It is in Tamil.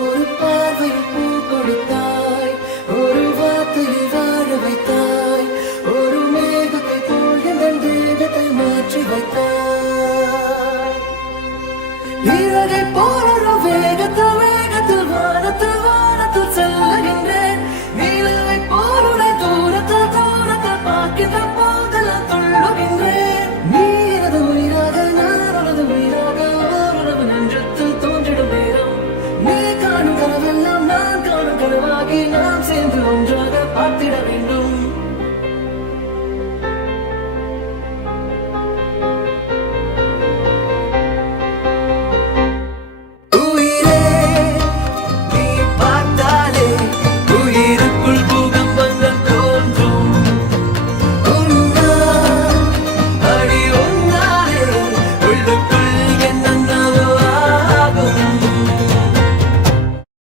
ஒரு பார்வையில் பூ கொடுத்தாய், ஒரு வார்த்தையில் வாழ வைத்தாய், ஒரு மேகத்தை போல் என் தேகத்தை மாற்றி வைத்தாய். இறகை போல